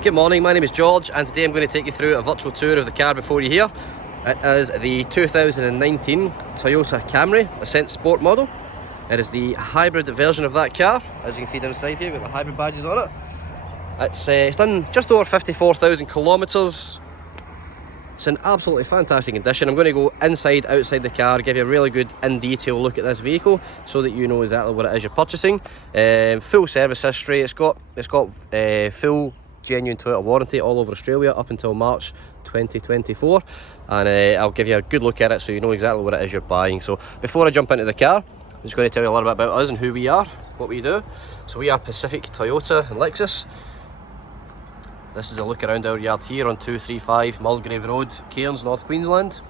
Good morning, my name is George and today I'm going to take you through a virtual tour of the car before you here. It is the 2019 Toyota Camry Ascent Sport model. It is the hybrid version of that car. As you can see down the side here, we've got the hybrid badges on it. It's done just over 54,000 kilometres. It's in absolutely fantastic condition. I'm going to go inside, outside the car, give you a really good in-detail look at this vehicle so that you know exactly what it is you're purchasing. Full service history. It's got full genuine Toyota warranty all over Australia up until March 2024, and I'll give you a good look at it so you know exactly what it is you're buying. So before I jump into the car, I'm just going to tell you a little bit about us and who we are, what we do. So we are Pacific Toyota and Lexus. This is a look around our yard here on 235 Mulgrave Road, Cairns, North Queensland.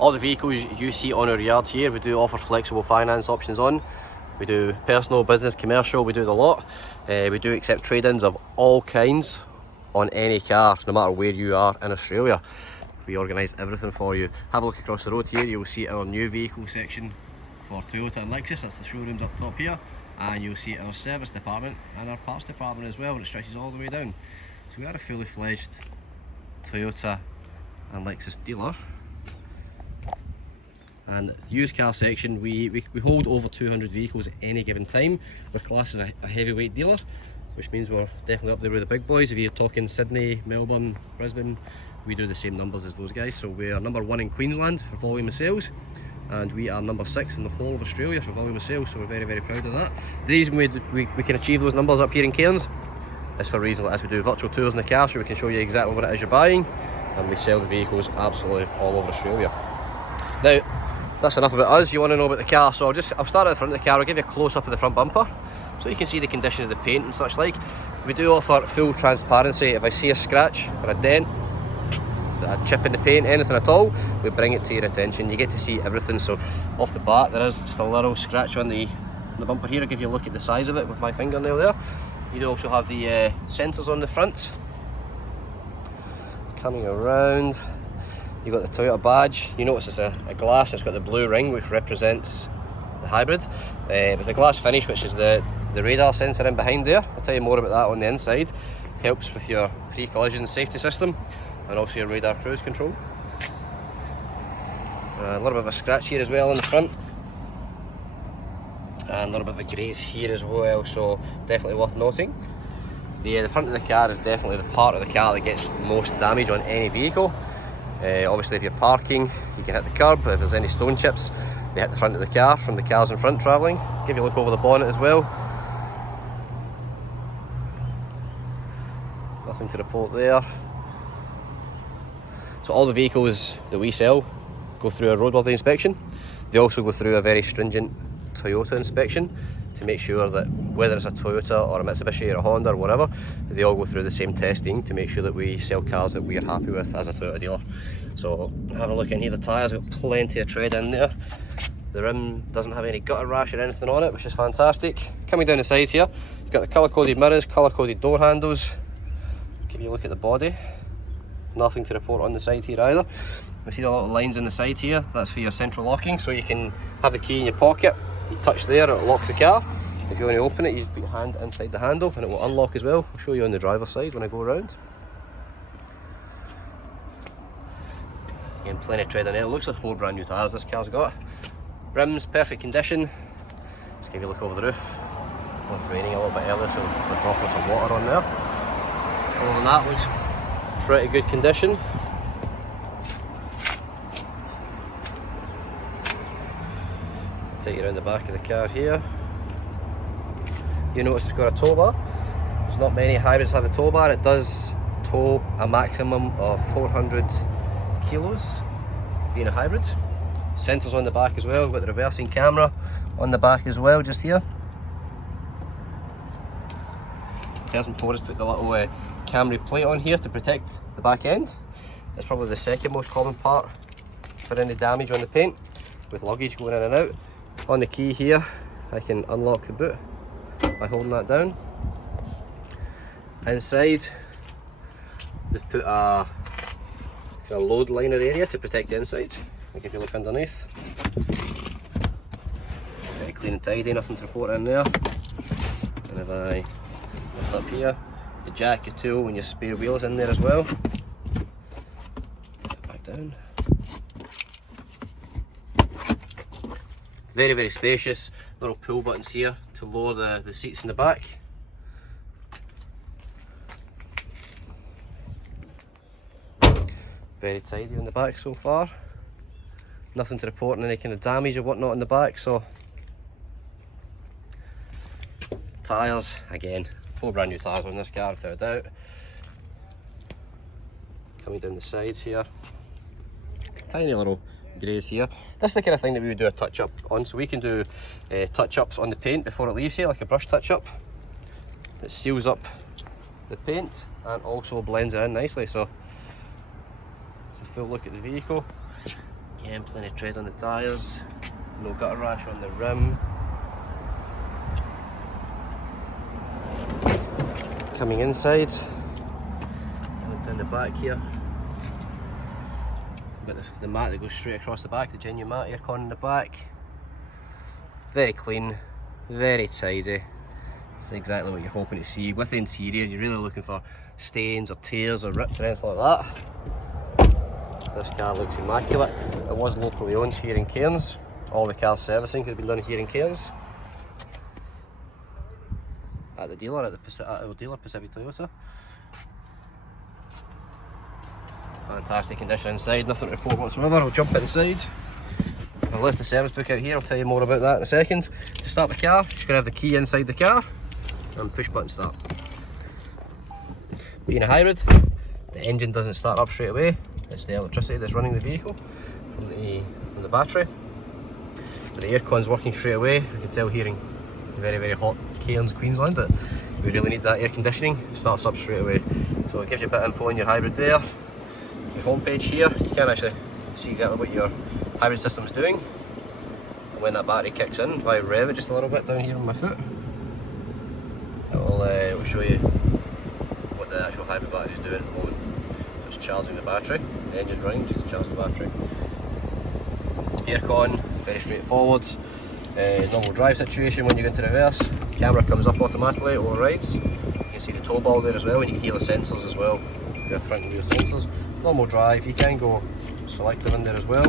All the vehicles you see on our yard here, we do offer flexible finance options on. We do personal, business, commercial, we do the lot. We do accept trade-ins of all kinds on any car, no matter where you are in Australia. We organise everything for you. Have a look across the road here, you'll see our new vehicle section for Toyota and Lexus. That's the showrooms up top here. And you'll see our service department and our parts department as well, and it stretches all the way down. So we are a fully fledged Toyota and Lexus dealer. And used car section, we hold over 200 vehicles at any given time. We're classed as a heavyweight dealer, which means we're definitely up there with the big boys. If you're talking Sydney, Melbourne, Brisbane, we do the same numbers as those guys. So we are number 1 in Queensland for volume of sales, and we are number 6 in the whole of Australia for volume of sales, so we're very, very proud of that. The reason we can achieve those numbers up here in Cairns is for a reason like this. We do virtual tours in the car so we can show you exactly what it is you're buying, and we sell the vehicles absolutely all over Australia. Now, that's enough about us. You want to know about the car, so I'll start at the front of the car. I'll give you a close-up of the front bumper so you can see the condition of the paint and such like. We do offer full transparency. If I see a scratch or a dent, a chip in the paint, anything at all, we bring it to your attention. You get to see everything. So off the bat, there is just a little scratch on the bumper here. I'll give you a look at the size of it with my fingernail there. You do also have the sensors on the front. Coming around, you've got the Toyota badge. You notice it's a glass. It's got the blue ring which represents the hybrid. It's a glass finish, which is the radar sensor in behind there. I'll tell you more about that on the inside. Helps with your pre-collision safety system and also your radar cruise control. A little bit of a scratch here as well in the front, and a little bit of a graze here as well, so definitely worth noting. The front of the car is definitely the part of the car that gets most damage on any vehicle. Obviously if you're parking, you can hit the curb. If there's any stone chips, they hit the front of the car from the cars in front travelling. Give you a look over the bonnet as well. Nothing to report there. So all the vehicles that we sell go through a roadworthy inspection. They also go through a very stringent Toyota inspection to make sure that whether it's a Toyota or a Mitsubishi or a Honda or whatever, they all go through the same testing to make sure that we sell cars that we are happy with as a Toyota dealer. So have a look in here. The tyres got plenty of tread in there. The rim doesn't have any gutter rash or anything on it, which is fantastic. Coming down the side here, you've got the colour-coded mirrors, colour-coded door handles. Give you a look at the body. Nothing to report on the side here either. We see the little lines in the side here. That's for your central locking, so you can have the key in your pocket. You touch there, it locks the car. If you want to open it, you just put your hand inside the handle and it will unlock as well. I'll show you on the driver's side when I go around. Again, plenty of tread in there. It looks like 4 brand new tyres this car's got. Rims, perfect condition. Just give you a look over the roof. It was raining a little bit earlier, so the droplets of water on there. Other than that, looks pretty good condition. Take you around the back of the car here. You notice it's got a tow bar. There's not many hybrids have a tow bar. It does tow a maximum of 400 kilos being a hybrid. Sensors on the back as well. We've got the reversing camera on the back as well, just here. Person before us put the little Camry plate on here to protect the back end. That's probably the second most common part for any damage on the paint, with luggage going in and out. On the key here, I can unlock the boot by holding that down. Inside, they've put a load liner area to protect the inside. Like if you look underneath, very clean and tidy, nothing to report in there. And if I lift up here, your jack, your tool and your spare wheels in there as well. Back down. Very, very spacious. Little pull buttons here to lower the seats in the back. Very tidy on the back so far. Nothing to report on any kind of damage or whatnot in the back. So tyres, again, 4 brand new tyres on this car without a doubt. Coming down the sides here, tiny little greys here. This is the kind of thing that we would do a touch up on, so we can do touch ups on the paint before it leaves here, like a brush touch up that seals up the paint and also blends it in nicely. So it's a full look at the vehicle. Again, plenty of tread on the tyres, no gutter rash on the rim. Coming inside, look down the back here. Got the mat that goes straight across the back, the genuine mat aircon in the back. Very clean, very tidy. It's exactly what you're hoping to see. With the interior, you're really looking for stains or tears or rips or anything like that. This car looks immaculate. It was locally owned here in Cairns. All the car servicing has been done here in Cairns. At the dealer, at our dealer, Pacific Toyota. Fantastic condition inside, nothing to report whatsoever. I'll jump inside. I've left the service book out here, I'll tell you more about that in a second. To start the car, just going to have the key inside the car and push button start. Being a hybrid, the engine doesn't start up straight away. It's the electricity that's running the vehicle from the battery. But the aircon's working straight away. You can tell here in very, very hot Cairns, Queensland, that we really need that air conditioning. It starts up straight away. So it gives you a bit of info on your hybrid there. The home page here, you can actually see exactly what your hybrid system is doing. And when that battery kicks in, if I rev it just a little bit down here on my foot, it will show you what the actual hybrid battery is doing at the moment. So it's charging the battery, the engine's running just to charge the battery. Aircon, very straightforward. Normal drive situation when you go into reverse. Camera comes up automatically, all rides. You can see the tow ball there as well, and you can hear the sensors as well. Your front and rear sensors. Normal drive, you can go selective in there as well.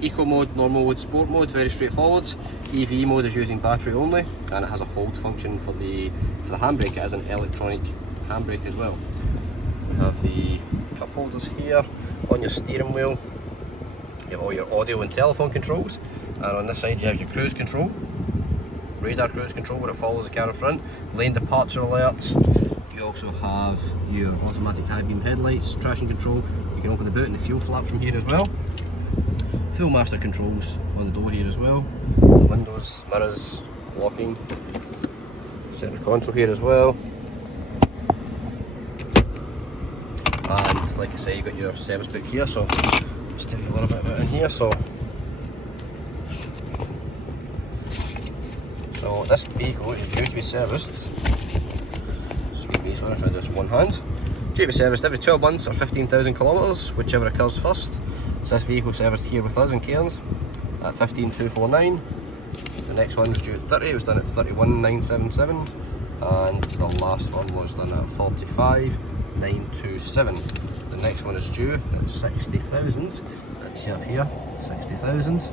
Eco mode, normal mode, sport mode, very straightforward. EV mode is using battery only, and it has a hold function for the handbrake. It has an electronic handbrake as well. We have the cup holders here. On your steering wheel, you have all your audio and telephone controls, and on this side you have your cruise control, radar cruise control where it follows the car in front, lane departure alerts. You also have your automatic high beam headlights, traction control. You can open the boot and the fuel flap from here as well. Full master controls on the door here as well. The windows, mirrors, locking, center console here as well. And like I say, you've got your service book here, so just tell you a little bit about in here. So this vehicle is due to be serviced. Excuse me, so I'm trying to do this with one hand. Due to be serviced every 12 months or 15,000 kilometres, whichever occurs first. So this vehicle serviced here with us in Cairns at 15,249. The next one was due at 30, it was done at 31,977, and the last one was done at 45,927. The next one is due at 60,000. Let's see up here, 60,000.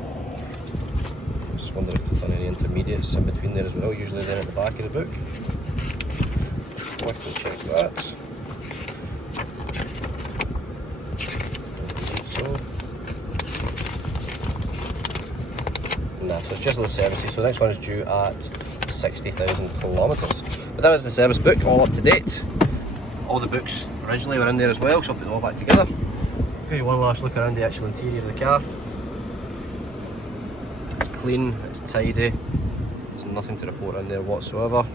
Just wonder if they've done any intermediates in between there as well. Usually they're at the back of the book. We can check that. So it's just those services. So the next one is due at 60,000 kilometres. But that was the service book, all up to date. All the books originally were in there as well, so I'll put them all back together. Give you one last look around the actual interior of the car. It's clean, it's tidy, there's nothing to report in there whatsoever.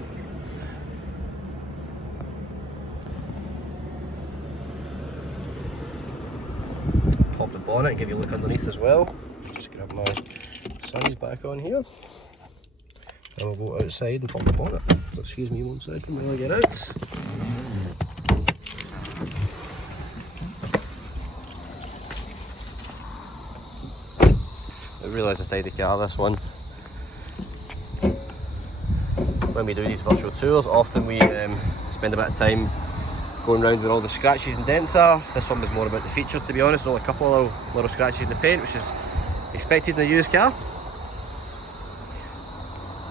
Pop the bonnet and give you a look underneath as well. Just grab my size back on here. And we'll go outside and pop the bonnet. So excuse me one second while I get out. I realise it's a tidy car, this one. When we do these virtual tours, often we spend a bit of time going around where all the scratches and dents are. This one was more about the features, to be honest. Only a couple of little scratches in the paint, which is expected in a used car.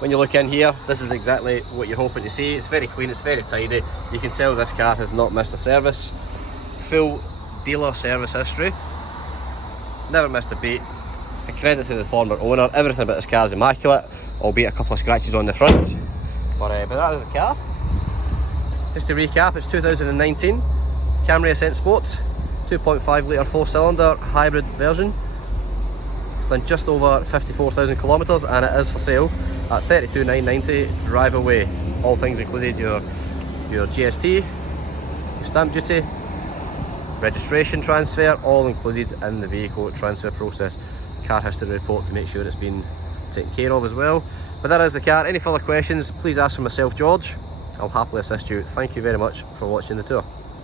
When you look in here, this is exactly what you're hoping to see. It's very clean, it's very tidy. You can tell this car has not missed a service. Full dealer service history. Never missed a beat. A credit to the former owner. Everything about this car is immaculate, albeit a couple of scratches on the front. But that is the car. Just to recap, it's 2019 Camry Ascent Sport, 2.5 litre 4-cylinder hybrid version. It's done just over 54,000 kilometres and it is for sale at 32,990 drive away. All things included, your GST, your stamp duty, registration transfer, all included in the vehicle transfer process. Car history report to make sure it's been taken care of as well. But that is the car. Any further questions, please ask for myself, George. I'll happily assist you. Thank you very much for watching the tour.